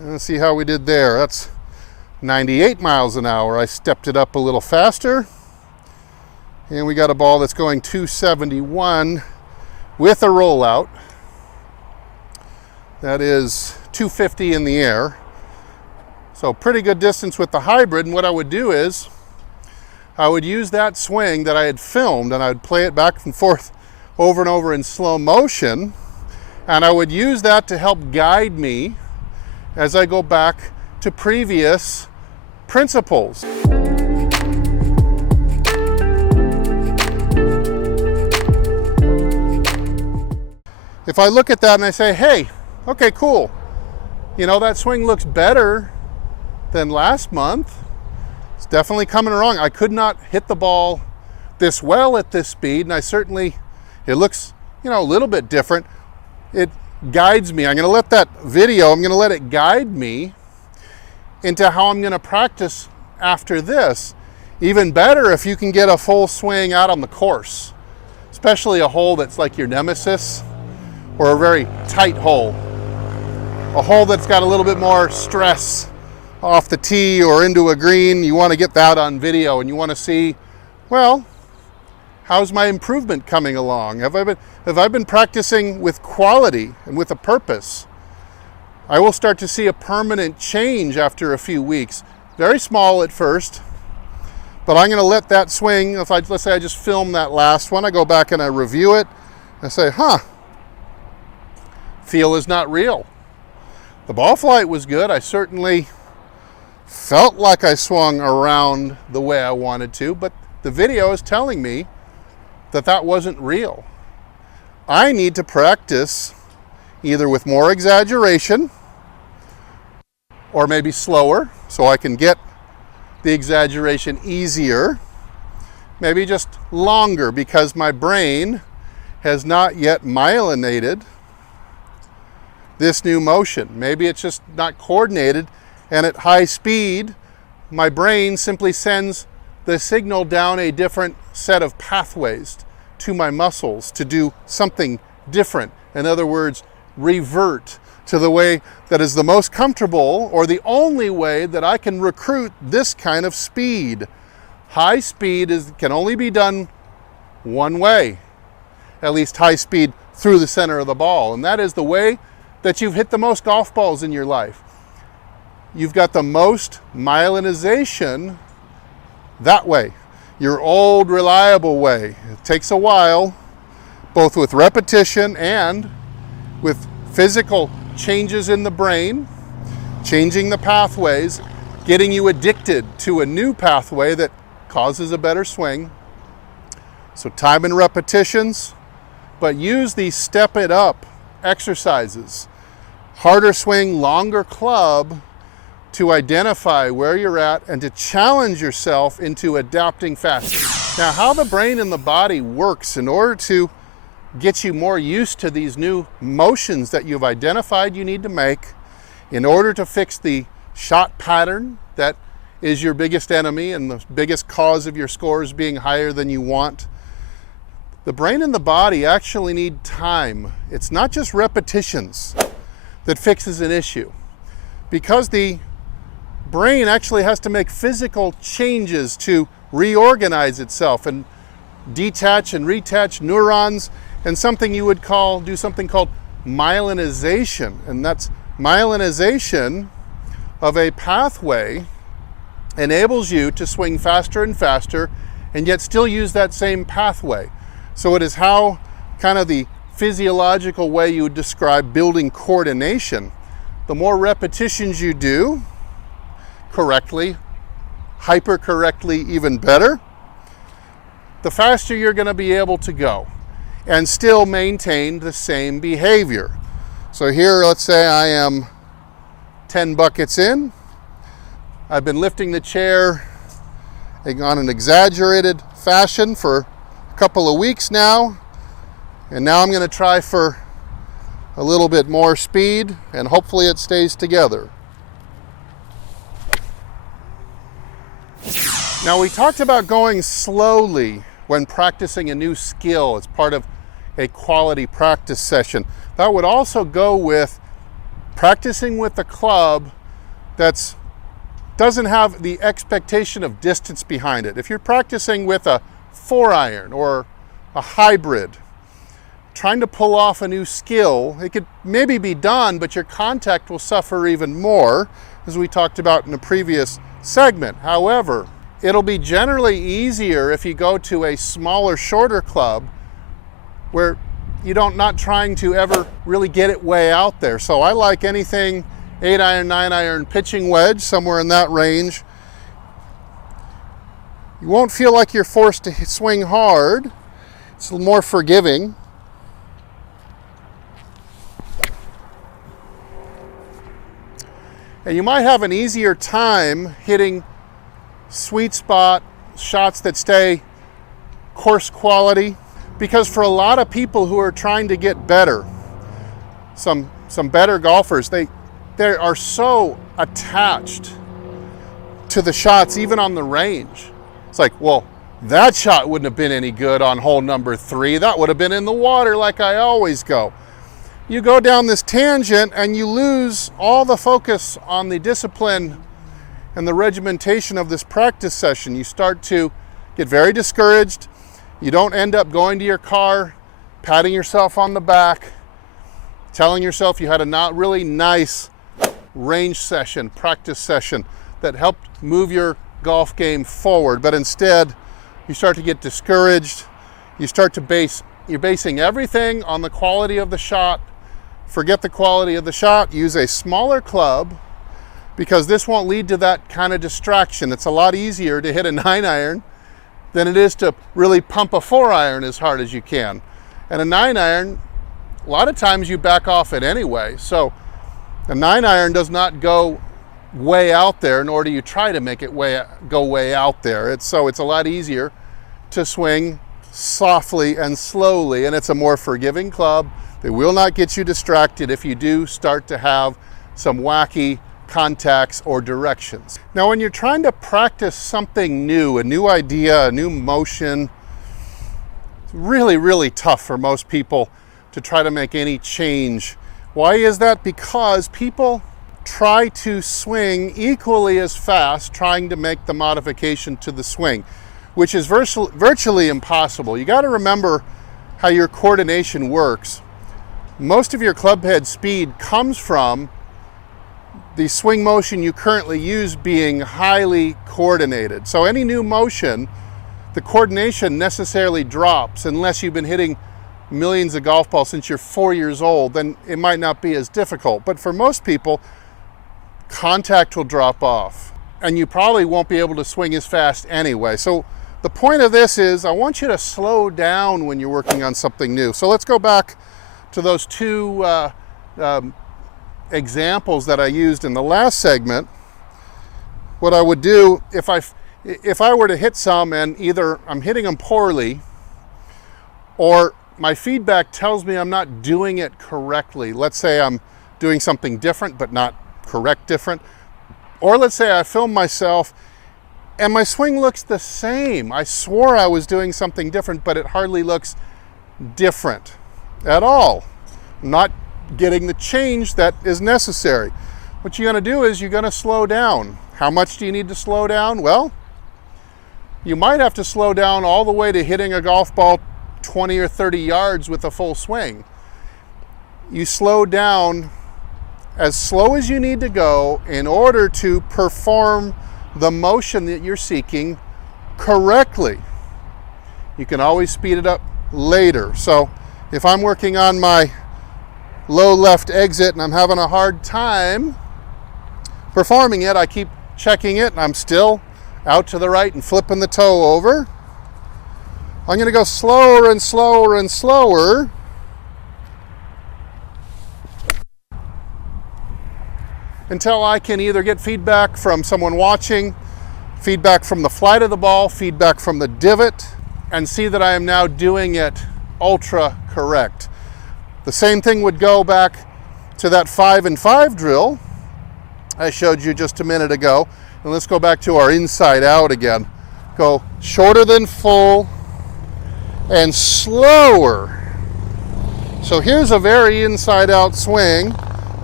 Let's see how we did there. That's 98 miles an hour. I stepped it up a little faster. And we got a ball that's going 271 with a rollout. That is 250 in the air. So pretty good distance with the hybrid. And what I would do is I would use that swing that I had filmed and I would play it back and forth over and over in slow motion. And I would use that to help guide me as I go back to previous principles. If I look at that and I say, hey, okay, cool. You know, that swing looks better than last month. It's definitely coming along. I could not hit the ball this well at this speed, and I certainly, it looks, you know, a little bit different. It guides me. I'm going to let that video, I'm going to let it guide me into how I'm going to practice after this. Even better if you can get a full swing out on the course, especially a hole that's like your nemesis or a very tight hole. A hole that's got a little bit more stress off the tee or into a green. You want to get that on video and you want to see, well, how's my improvement coming along? Have I been practicing with quality and with a purpose? I will start to see a permanent change after a few weeks. Very small at first, but I'm going to let that swing, let's say I just filmed that last one, I go back and I review it, I say, feel is not real. The ball flight was good. I certainly felt like I swung around the way I wanted to, but the video is telling me that that wasn't real. I need to practice either with more exaggeration or maybe slower so I can get the exaggeration easier, maybe just longer because my brain has not yet myelinated this new motion. Maybe it's just not coordinated, and at high speed my brain simply sends the signal down a different set of pathways to my muscles to do something different. In other words, revert to the way that is the most comfortable or the only way that I can recruit this kind of speed. High speed can only be done one way, at least high speed through the center of the ball, and that is the way that you've hit the most golf balls in your life. You've got the most myelinization that way, your old reliable way. It takes a while, both with repetition and with physical changes in the brain, changing the pathways, getting you addicted to a new pathway that causes a better swing. So time and repetitions, but use these step it up exercises. Harder swing, longer club, to identify where you're at and to challenge yourself into adapting faster. Now, how the brain and the body works in order to get you more used to these new motions that you've identified you need to make in order to fix the shot pattern that is your biggest enemy and the biggest cause of your scores being higher than you want. The brain and the body actually need time. It's not just repetitions that fixes an issue, because the brain actually has to make physical changes to reorganize itself and detach and reattach neurons, and something you would do something called myelinization. And that's myelinization of a pathway enables you to swing faster and faster and yet still use that same pathway. So it is how kind of the physiological way you would describe building coordination. The more repetitions you do correctly, hyper correctly, even better, the faster you're going to be able to go and still maintain the same behavior. So here, let's say I am 10 buckets in. I've been lifting the chair on an exaggerated fashion for a couple of weeks now, and now I'm going to try for a little bit more speed, and hopefully it stays together. Now, we talked about going slowly when practicing a new skill as part of a quality practice session. That would also go with Practicing with a club that doesn't have the expectation of distance behind it. If you're practicing with a 4-iron or a hybrid, trying to pull off a new skill, it could maybe be done, but your contact will suffer even more, as we talked about in a previous segment. However, it'll be generally easier if you go to a smaller, shorter club where you don't not trying to ever really get it way out there. So I like anything 8-iron, 9-iron pitching wedge, somewhere in that range. You won't feel like you're forced to swing hard. It's a little more forgiving. And you might have an easier time hitting sweet spot shots that stay course quality, because for a lot of people who are trying to get better, some better golfers, they are so attached to the shots, even on the range. It's like, well, that shot wouldn't have been any good on hole number 3. That would have been in the water like I always go. You go down this tangent and you lose all the focus on the discipline and the regimentation of this practice session. You start to get very discouraged. You don't end up going to your car, patting yourself on the back, telling yourself you had a not really nice range session, practice session that helped move your golf game forward. But instead, you start to get discouraged. You start to you're basing everything on the quality of the shot. Forget the quality of the shot. Use a smaller club, because this won't lead to that kind of distraction. It's a lot easier to hit a 9-iron than it is to really pump a 4-iron as hard as you can. And a 9-iron, a lot of times you back off it anyway. So a 9-iron does not go way out there, nor do you try to make it go way out there. So it's a lot easier to swing softly and slowly, and it's a more forgiving club. They will not get you distracted if you do start to have some wacky contacts or directions. Now, when you're trying to practice something new, a new idea, a new motion, it's really, really tough for most people to try to make any change. Why is that? Because people try to swing equally as fast trying to make the modification to the swing, which is virtually impossible. You got to remember how your coordination works. Most of your club head speed comes from the swing motion you currently use being highly coordinated. So any new motion, the coordination necessarily drops. Unless you've been hitting millions of golf balls since you're 4 years old, then it might not be as difficult. But for most people, contact will drop off, and you probably won't be able to swing as fast anyway. So the point of this is, I want you to slow down when you're working on something new. So let's go back to those two examples that I used in the last segment. What I would do if I were to hit some and either I'm hitting them poorly or my feedback tells me I'm not doing it correctly. Let's say I'm doing something different but not correct different. Or let's say I film myself and my swing looks the same. I swore I was doing something different, but it hardly looks different at all. I'm not getting the change that is necessary. What you're going to do is you're going to slow down. How much do you need to slow down? Well, you might have to slow down all the way to hitting a golf ball 20 or 30 yards with a full swing. You slow down as slow as you need to go in order to perform the motion that you're seeking correctly. You can always speed it up later. So if I'm working on my low left exit and I'm having a hard time performing it, I keep checking it and I'm still out to the right and flipping the toe over. I'm going to go slower and slower and slower until I can either get feedback from someone watching, feedback from the flight of the ball, feedback from the divot, and see that I am now doing it ultra correct. The same thing would go back to that 5 and 5 drill I showed you just a minute ago. And let's go back to our inside out again. Go shorter than full and slower. So here's a very inside out swing.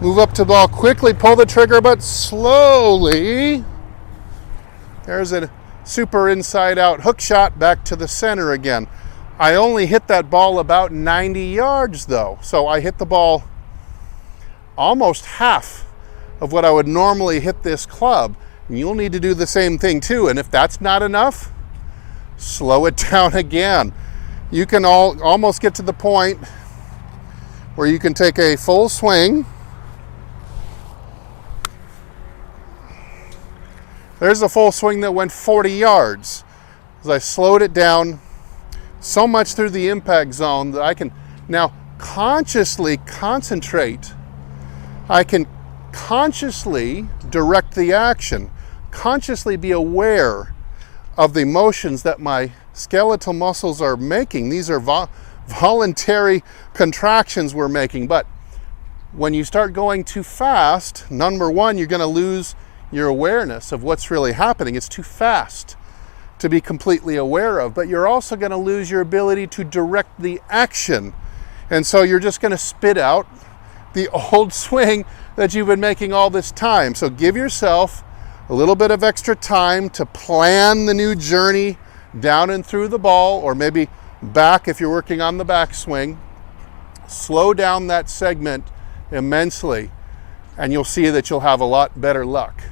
Move up to the ball quickly, pull the trigger, but slowly. There's a super inside out hook shot back to the center again. I only hit that ball about 90 yards though. So I hit the ball almost half of what I would normally hit this club. And you'll need to do the same thing too. And if that's not enough, slow it down again. You can almost get to the point where you can take a full swing. There's a full swing that went 40 yards. As I slowed it down so much through the impact zone that I can now consciously concentrate. I can consciously direct the action, consciously be aware of the motions that my skeletal muscles are making. These are voluntary contractions we're making. But when you start going too fast, number one, you're going to lose your awareness of what's really happening. It's too fast to be completely aware of, but you're also going to lose your ability to direct the action. And so you're just going to spit out the old swing that you've been making all this time. So give yourself a little bit of extra time to plan the new journey down and through the ball, or maybe back if you're working on the backswing. Slow down that segment immensely, and you'll see that you'll have a lot better luck.